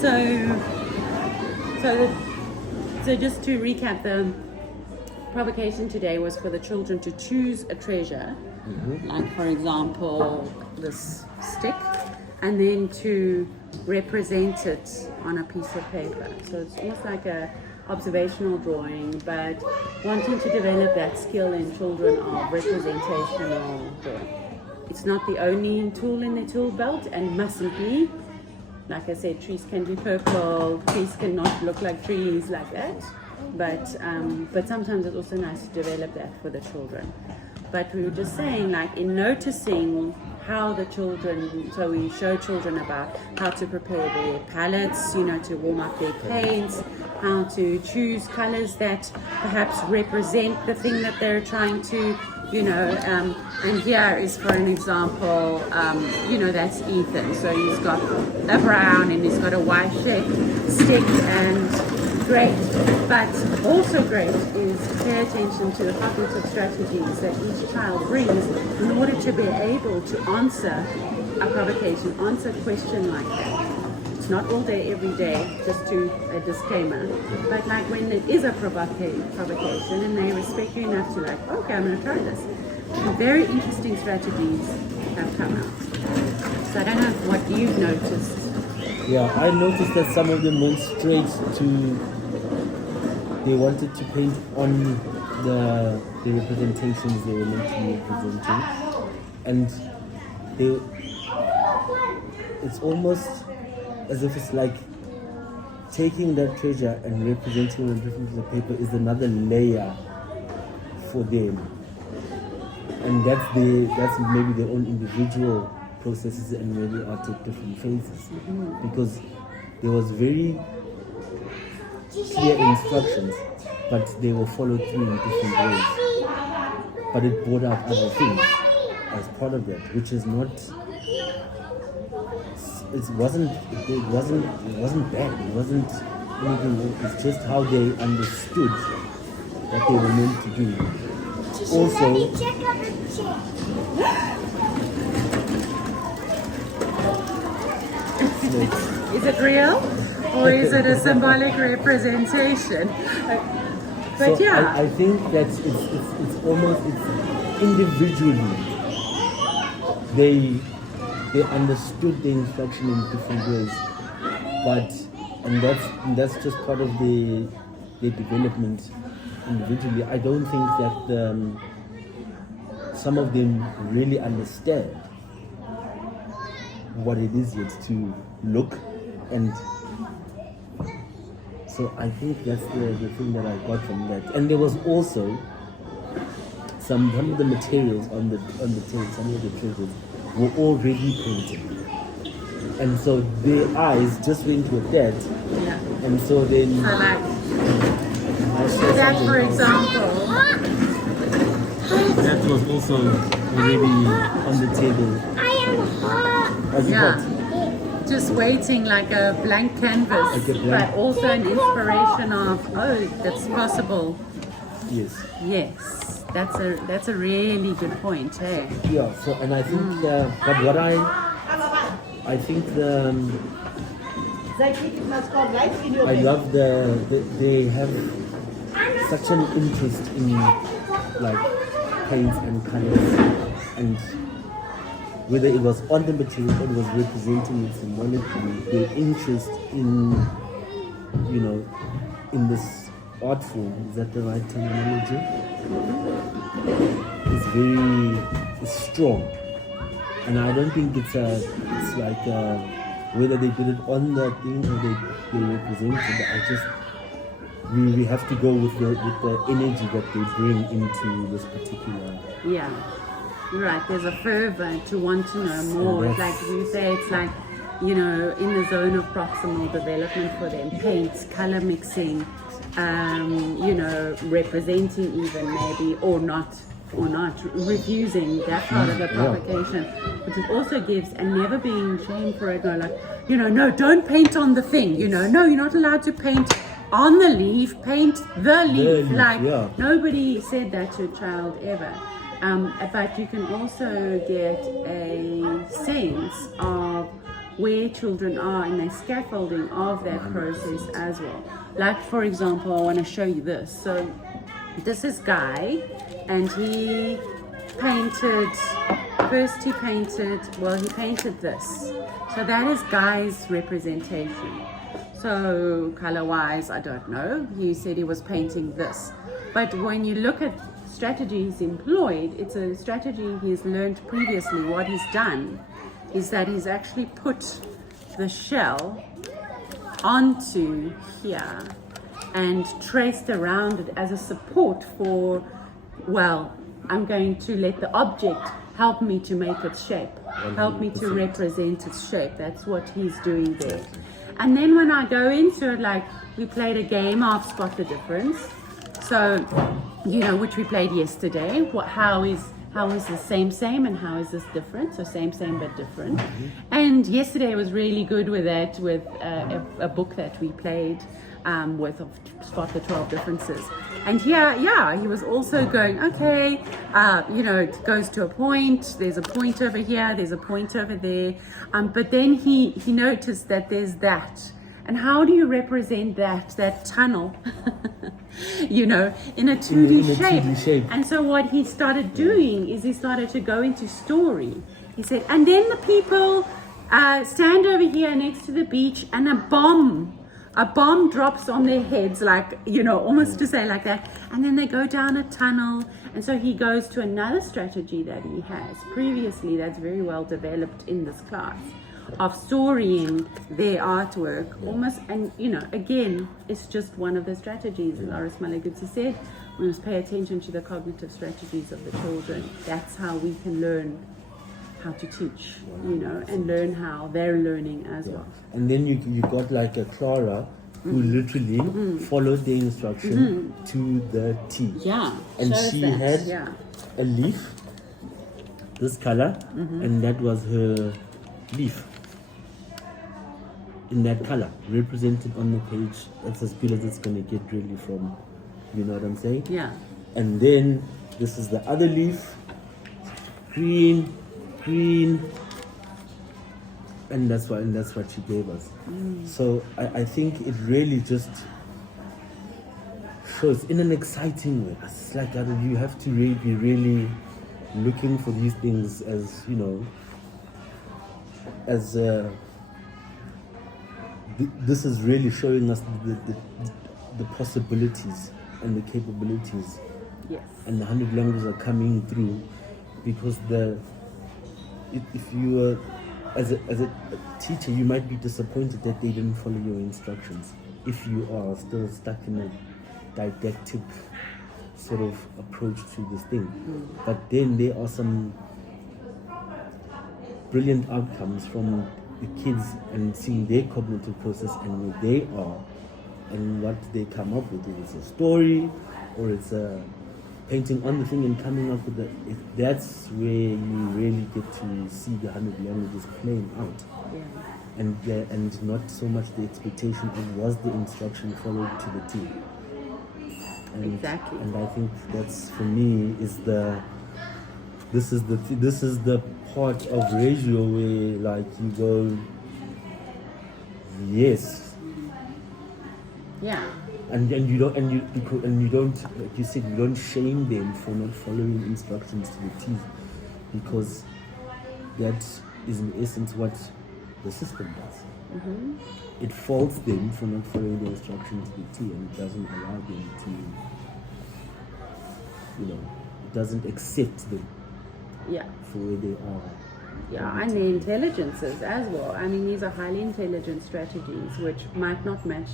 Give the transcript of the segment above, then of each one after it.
So just to recap, the provocation today was for the children to choose a treasure, like for example this stick, and then to represent it on a piece of paper. So it's almost like a observational drawing, but wanting to develop that skill in children of representational drawing. It's not the only tool in their tool belt, and mustn't be. Like I said, trees can be purple, trees cannot look like trees like that, but sometimes it's also nice to develop that for the children. But we were just saying, like, in noticing how the children, so we show children about how to prepare their palettes, to warm up their paints, how to choose colors that perhaps represent the thing that they're trying to, and here is, for an example, that's Ethan. So he's got a brown and he's got a white stick, and great. But also great is pay attention to the cognitive strategies that each child brings in order to be able to answer a provocation, answer a question like that. It's not all day, every day, just to a disclaimer. But like when it is a provocation and they respect you enough to like, okay, I'm going to try this. And very interesting strategies have come out. So I don't know what you've noticed. Yeah, I noticed that some of them went straight to, they wanted to paint on the representations they were meant to be representing. And it's almost as if it's like taking that treasure and representing it on different pieces of paper is another layer for them. And that's maybe their own individual processes and maybe are at different phases. Because there was very clear instructions, but they were followed through in different ways. But it brought out other things as part of that, which is not. It wasn't bad. It wasn't anything. It's just how they understood what they were meant to do. Also, is it real or is it a symbolic representation? But so yeah, I think that it's almost individually they understood the instruction in different ways, and that's just part of the development individually. I don't think that some of them really understand what it is yet to look, and so I think that's the thing that I got from that. And there was also some of the materials on the table, some of the treasures were already painted, and so their eyes just went with that. Yeah. And so then that, for example, that was also already on the table. Just waiting like a blank canvas, but also an inspiration of, that's possible. Yes, that's a really good point, hey? Yeah. So, and I think, but what I think I love they have such an interest in like paints and colors, and whether it was on the material or it was representing it symbolically, their interest in in this art form, is that the right terminology? It's strong, and I don't think it's like whether they did it on the thing or they represented it. We have to go with the energy that they bring into this particular. Yeah, right. There's a fervor to want to know more. It's like you say, it's like in the zone of proximal development for them. Paints, color mixing, representing even maybe or not refusing that part of the provocation, but it also gives, and never being shamed for it. No, don't paint on the thing. No, you're not allowed to paint on the leaf. Paint the leaf. Nobody said that to a child ever. But you can also get a sense of where children are in their scaffolding of that process as well. Like, for example, I want to show you this. So this is Guy, and he painted this. So that is Guy's representation. So color-wise, I don't know. He said he was painting this. But when you look at strategies employed, it's a strategy he's learned previously. What he's done is that he's actually put the shell onto here and traced around it as a support for, well, I'm going to let the object help me to make its shape, help me to represent its shape. That's what he's doing there. And then when I go into it, like, we played a game of Spot the Difference. So, which we played yesterday. How is the same and how is this different? So same but different. Mm-hmm. And yesterday was really good with that, with a book that we played with Spot the 12 Differences. And here, he was also going, okay, it goes to a point, there's a point over here, there's a point over there. But then he noticed that there's that. And how do you represent that tunnel, in a 2D shape? And so what he started doing is he started to go into story. He said, and then the people stand over here next to the beach, and a bomb drops on their heads, like, almost to say like that. And then they go down a tunnel. And so he goes to another strategy that he has previously that's very well developed in this class, of storying their artwork almost. And again, it's just one of the strategies. Loris Malaguzzi said we must pay attention to the cognitive strategies of the children. That's how we can learn how to teach, and learn how they're learning as well. And then you got like a Clara who literally followed the instruction to the T. Yeah. And she had a leaf, this color, and that was her leaf. In that color, represented on the page. That's as good as it's going to get, really, from, you know what I'm saying? Yeah. And then this is the other leaf, green, and that's what she gave us. So I think it really just shows in an exciting way. It's like you have to be really looking for these things as this is really showing us the possibilities and the capabilities. Yes. And the 100 languages are coming through, because if you were as a teacher, you might be disappointed that they didn't follow your instructions. If you are still stuck in a didactic sort of approach to this thing, but then there are some brilliant outcomes from the kids, and seeing their cognitive process and where they are and what they come up with. If it's a story or it's a painting on the thing and coming up with that's where you really get to see the 100 languages playing out. Yeah. And not so much the expectation of was the instruction followed to the T. Exactly. And I think that's, for me, this is the part of Reggio where, like, you go, yes. Yeah. And you don't, like you said, you don't shame them for not following instructions to the T, because that is in essence what the system does. It faults them for not following the instructions to the T, and it doesn't allow them to, it doesn't accept them for where they are. Yeah, and the intelligences as well. I mean, these are highly intelligent strategies which might not match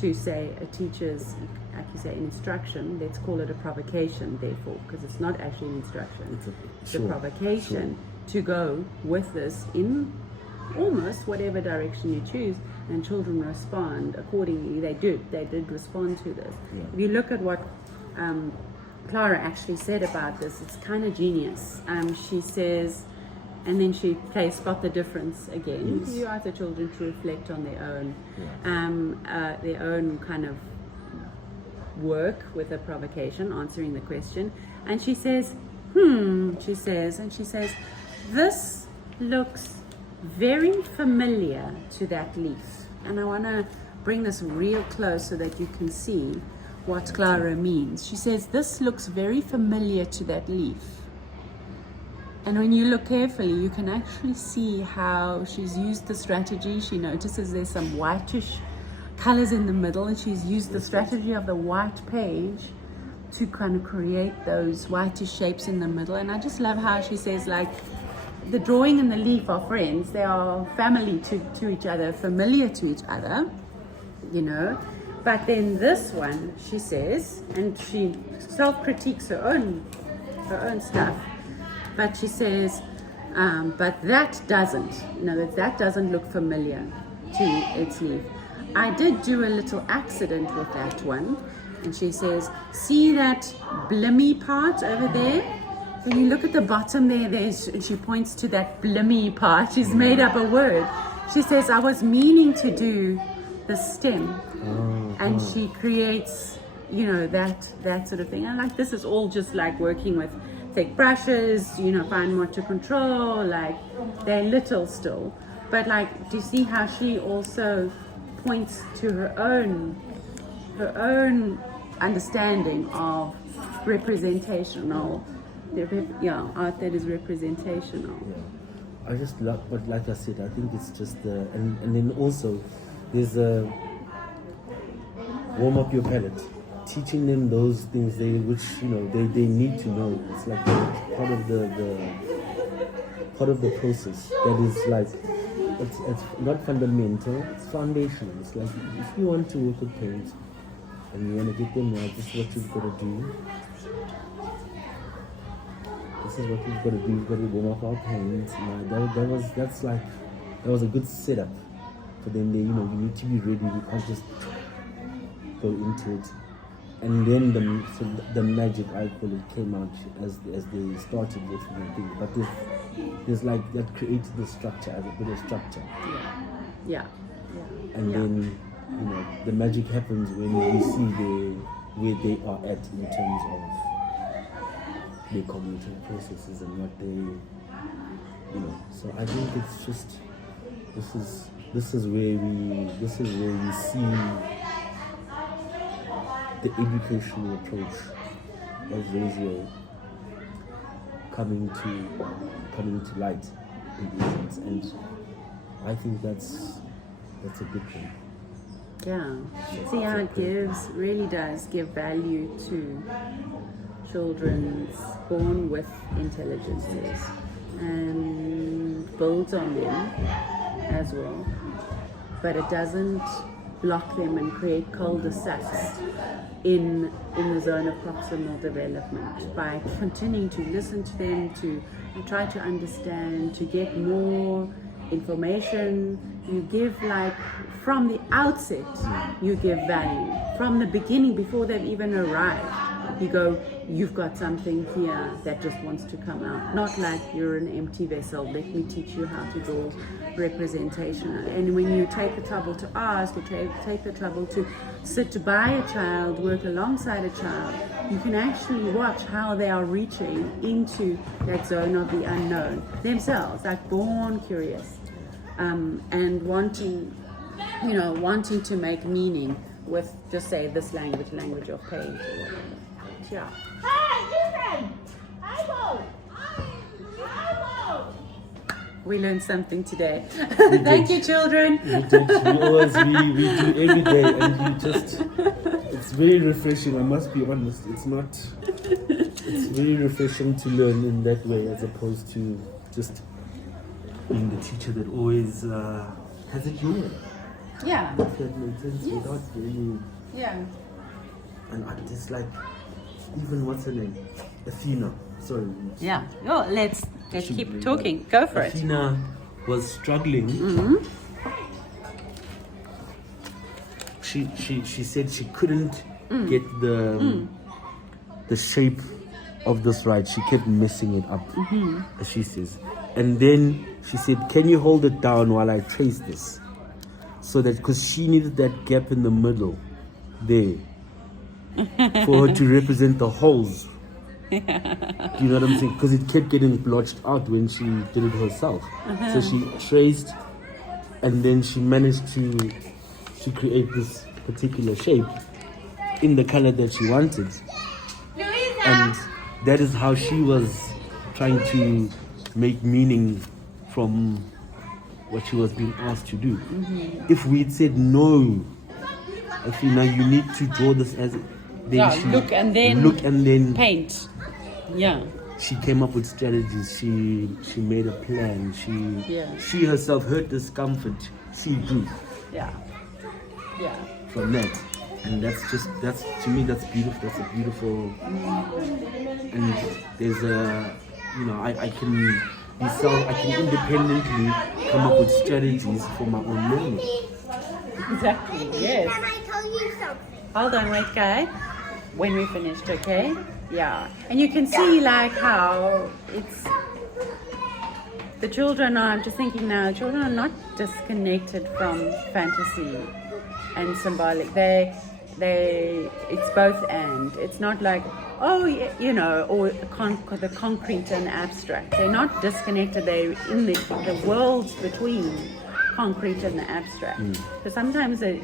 to, say, a teacher's, like you say, an instruction. Let's call it a provocation, therefore, because it's not actually an instruction. It's a provocation to go with this in almost whatever direction you choose, and children respond accordingly. They did respond to this. Yeah. If you look at what Clara actually said about this, it's kind of genius. She says, and then she plays Spot the Difference again. Yes. You ask the children to reflect on their own kind of work with a provocation, answering the question. And she says, this looks very familiar to that leaf. And I want to bring this real close so that you can see what Clara means. She says, this looks very familiar to that leaf. And when you look carefully, you can actually see how she's used the strategy. She notices there's some whitish colors in the middle, and she's used the strategy of the white page to kind of create those whitish shapes in the middle. And I just love how she says, like, the drawing and the leaf are friends. They are family to each other, familiar to each other, you know. But then this one, she says, and she self-critiques her own stuff, but she says, but that doesn't, that doesn't look familiar to its leaf. I did do a little accident with that one. And she says, see that blimmy part over there? When you look at the bottom there, she points to that blimmy part. She's made up a word. She says, I was meaning to do the stem. And she creates, that sort of thing. And like, this is all just like working with thick brushes, fine motor control, like they're little still. But like, do you see how she also points to her own understanding of representational, art that is representational. Yeah. I just love, but like I said, I think it's just and then also there's a warm up your palate, teaching them those things they need to know. It's like part of the process that is like it's not fundamental, it's foundational. It's like if you want to work with paint and you want to get them right, this is what you've got to do. This is what we've got to do. We've got to warm up our paints. That was a good setup for them. You need to be ready. You can't just go into it. And then the magic, I call it, came out as they started with the thing. But there's like that created the structure as a bit of structure. Yeah. And then the magic happens when you see where they are at in terms of their cognitive processes and what they, So I think it's just this is where we see the educational approach of Reggio coming to light in essence, and I think that's a good thing. Yeah. See how it really does give value to children born with intelligences and builds on them as well. But it doesn't block them and create cul-de-sacs in the zone of proximal development by continuing to listen to them, to try to understand, to get more information. You give, like, from the outset, you give value. From the beginning, before they've even arrived, you go, you've got something here that just wants to come out. Not like you're an empty vessel, let me teach you how to draw representation. And when you take the trouble to ask, you take the trouble to sit by a child, work alongside a child, you can actually watch how they are reaching into that zone of the unknown themselves, like born curious, and wanting to make meaning with, just say, this language of paint or whatever. Yeah. We learned something today. Thank you, children. We do every day, and it's very refreshing. I must be honest. It's very refreshing to learn in that way, as opposed to just being the teacher that always has it your way. Yeah. If that makes sense, Yes. without really. Yeah. And it's like, even what's her name? Athena. Sorry. Yeah. Oh, let's keep talking. Go for it. Athena was struggling. Mm-hmm. She said she couldn't get the shape of this right. She kept messing it up, as she says. And then she said, "Can you hold it down while I trace this?" So that, because she needed that gap in the middle there for her to represent the holes Do you know what I'm saying? Because it kept getting blotched out when she did it herself. So she traced, and then she managed to create this particular shape in the color that she wanted. And that is how she was trying to make meaning from what she was being asked to do. If we'd said no, Athena, you need to draw this as look and then paint. Yeah. She came up with strategies. She made a plan. She herself, her discomfort, she grew. Yeah. From that. And that's to me, that's beautiful. That's a beautiful. And there's a, I can independently come up with strategies for my own learning. Exactly. Yes. Can I tell you something? Hold on, wait, guy. When we finished, okay? Yeah. And you can see like how it's the children are. I'm just thinking now. Children are not disconnected from fantasy and symbolic. It's both and. It's not like, or the concrete and abstract. They're not disconnected. They're in the worlds between concrete and the abstract. So sometimes the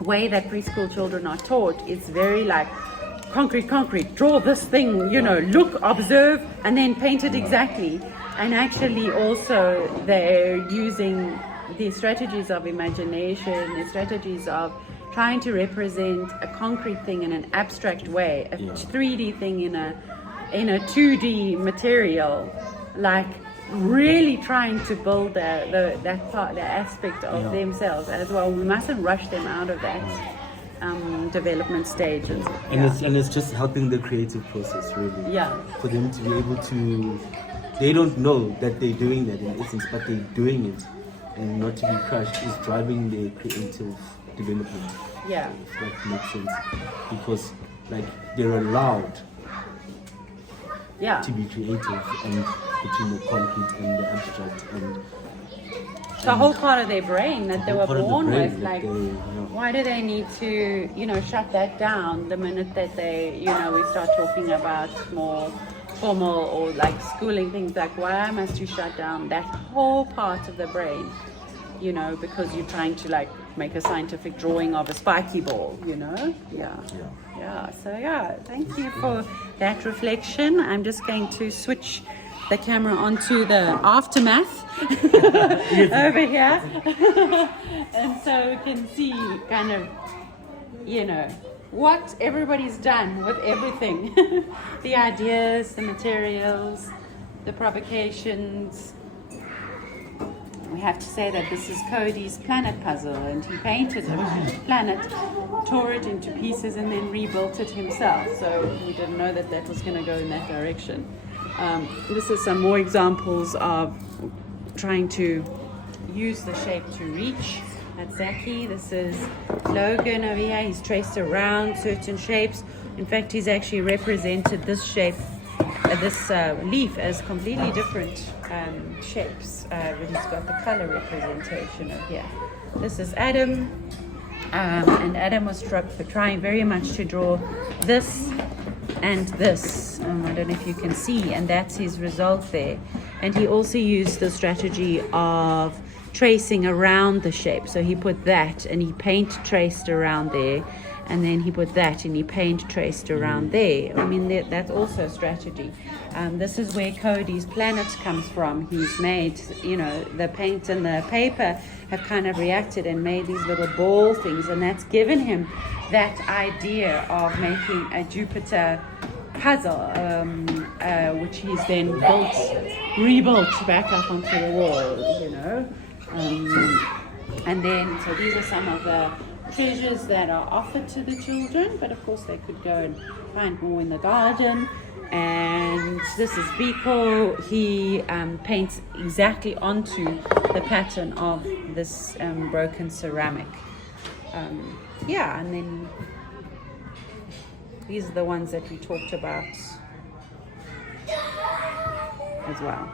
way that preschool children are taught is very like concrete, draw this thing, look, observe, and then paint it exactly. And actually also they're using the strategies of imagination, the strategies of trying to represent a concrete thing in an abstract way, a 3D thing in a 2D material, like really trying to build that part, the aspect of themselves as well. We mustn't rush them out of that development stage. And it's just helping the creative process, really. Yeah. For them to be able to, they don't know that they're doing that in essence, but they're doing it, and not to be crushed is driving their creative development. Yeah. If that makes sense. Because like they're allowed to be creative and between the concrete and the abstract and the whole part of their brain that they were born with, like why do they need to shut that down the minute that they we start talking about more formal or like schooling things, like why must you shut down that whole part of the brain, because you're trying to like make a scientific drawing of a spiky ball, so thank you for that reflection. I'm just going to switch the camera onto the aftermath over here and so we can see kind of what everybody's done with everything. The ideas, the materials, the provocations. We have to say that this is Cody's planet puzzle, and he painted the planet, tore it into pieces, and then rebuilt it himself. So we didn't know that was going to go in that direction. This is some more examples of trying to use the shape to reach. That's Zaki. This is Logan over here. He's traced around certain shapes. In fact, he's actually represented this shape, this leaf, as completely different shapes. But he's got the color representation of here. This is Adam. And Adam was trying very much to draw this and this. I don't know if you can see, and that's his result there. And he also used the strategy of tracing around the shape. So he put that and he paint traced around there, and then he put that and he paint traced around there. I mean, that's also a strategy. This is where Cody's planet comes from. He's made, the paint and the paper have kind of reacted and made these little ball things, and that's given him that idea of making a Jupiter puzzle, which he's then rebuilt back up onto the wall, and then, so these are some of the treasures that are offered to the children, but of course they could go and find more in the garden. And this is Biko. He paints exactly onto the pattern of this broken ceramic. And then these are the ones that we talked about as well.